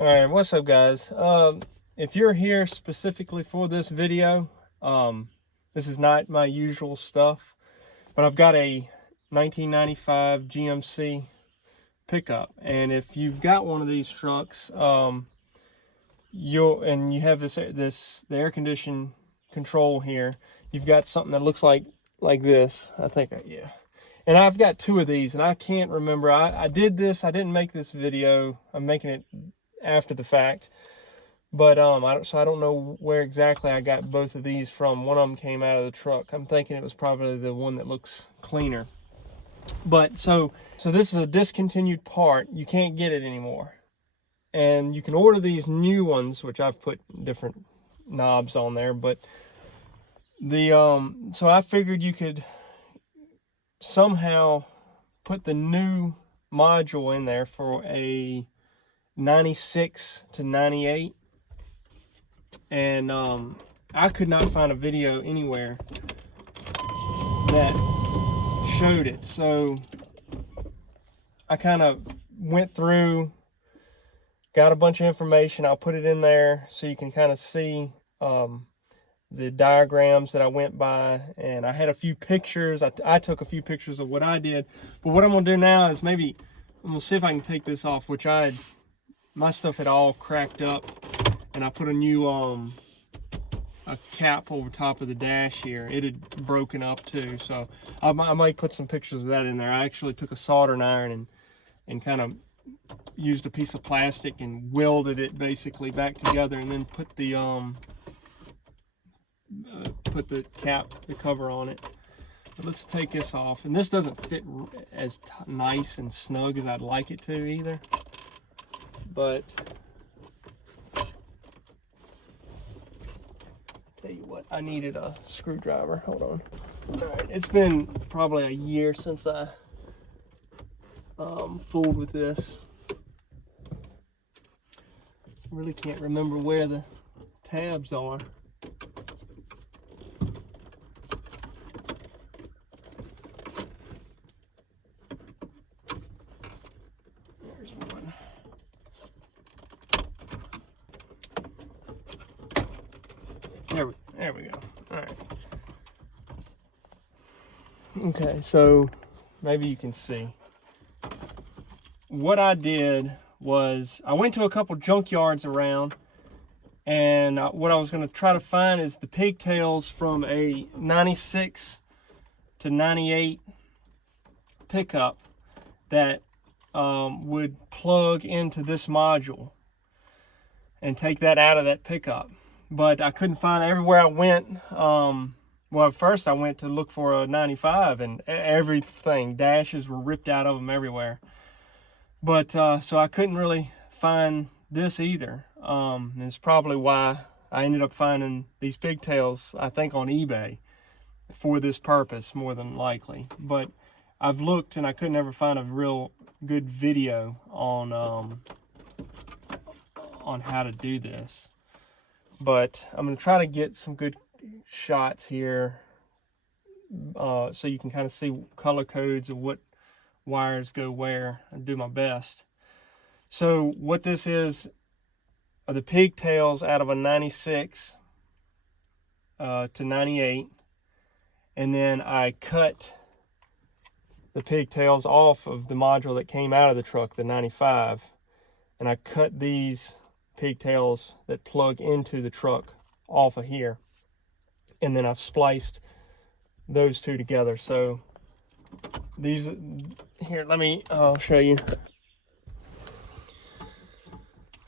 All right, what's up, guys? If you're here specifically for this video, this is not my usual stuff, but I've got a 1995 GMC pickup, and if you've got one of these trucks, you have the air condition control here, you've got something that looks like this. I think, yeah. And I've got two of these, and I can't remember. I did this. I didn't make this video. I'm making it after the fact, but so I don't know where exactly I got both of these from. One of them came out of the truck. I'm thinking it was probably the one that looks cleaner. But so this is a discontinued part. You can't get it anymore, and you can order these new ones, which I've put different knobs on there. But so I figured you could somehow put the new module in there for a 96 to 98, and I could not find a video anywhere that showed it. So I kind of went through, got a bunch of information. I'll put it in there so you can kind of see the diagrams that I went by, and I had a few pictures. I took a few pictures of what I did, but what I'm gonna do now is maybe I'm gonna see if I can take this off, which my stuff had all cracked up, and I put a new a cap over top of the dash here. It had broken up too, so I might put some pictures of that in there. I actually took a soldering iron and kind of used a piece of plastic and welded it basically back together, and then put the the cover on it. But let's take this off, and this doesn't fit as nice and snug as I'd like it to either. But tell you what, I needed a screwdriver. Hold on. All right, it's been probably a year since I fooled with this. Really can't remember where the tabs are. There's one. There we go. All right. Okay, so maybe you can see. What I did was I went to a couple junkyards around, and what I was going to try to find is the pigtails from a 96 to 98 pickup that would plug into this module and take that out of that pickup. But I couldn't find it everywhere I went. Well, at first I went to look for a 95, and everything, dashes were ripped out of them everywhere. But so I couldn't really find this either. And it's probably why I ended up finding these pigtails, I think, on eBay for this purpose, more than likely. But I've looked, and I couldn't ever find a real good video on how to do this. But I'm going to try to get some good shots here so you can kind of see color codes of what wires go where, and do my best. So what this is are the pigtails out of a 96 to 98, and then I cut the pigtails off of the module that came out of the truck, the 95, and I cut these pigtails that plug into the truck off of here, and then I spliced those two together. So these here, I'll show you.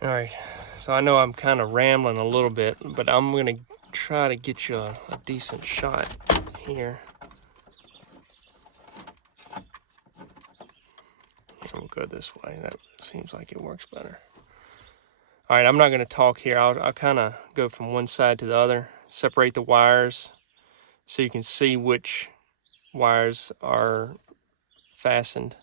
All right, so I know I'm kind of rambling a little bit, but I'm gonna try to get you a decent shot here. We'll go this way. That seems like it works better. All right, I'm not gonna talk here. I'll kind of go from one side to the other, separate the wires so you can see which wires are fastened.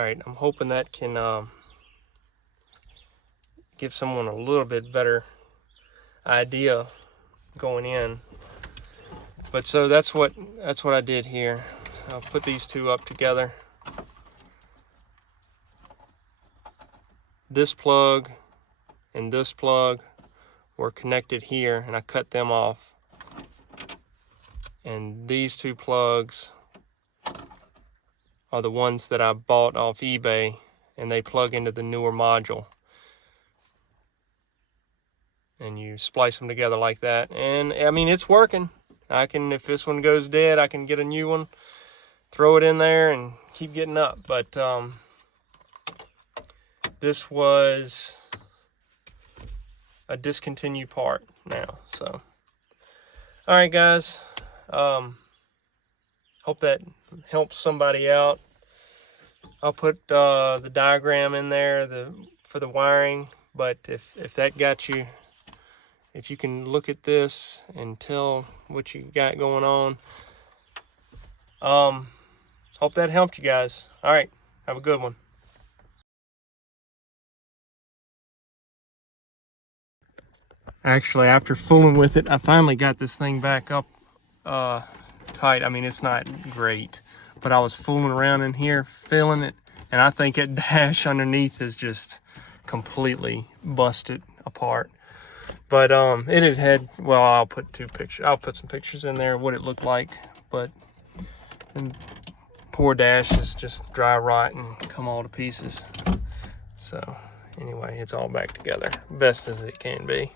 right, I'm hoping that can give someone a little bit better idea going in. But so that's what I did here. I'll put these two up together. This plug and this plug were connected here, and I cut them off. And these two plugs are the ones that I bought off eBay, and they plug into the newer module. And you splice them together like that, and I mean, it's working. I can, if this one goes dead, I can get a new one, throw it in there, and keep getting up. But this was a discontinued part now. So, all right, guys. Hope that helps somebody out. I'll put the diagram in there for the wiring. But if that got you, if you can look at this and tell what you got going on, hope that helped you guys. All right, have a good one. Actually, after fooling with it, I finally got this thing back up tight. I mean, it's not great, but I was fooling around in here, feeling it, and I think that dash underneath is just completely busted apart. But it had, well, I'll put some pictures in there of what it looked like. But and poor dash is just dry rot and come all to pieces. So anyway, it's all back together, best as it can be.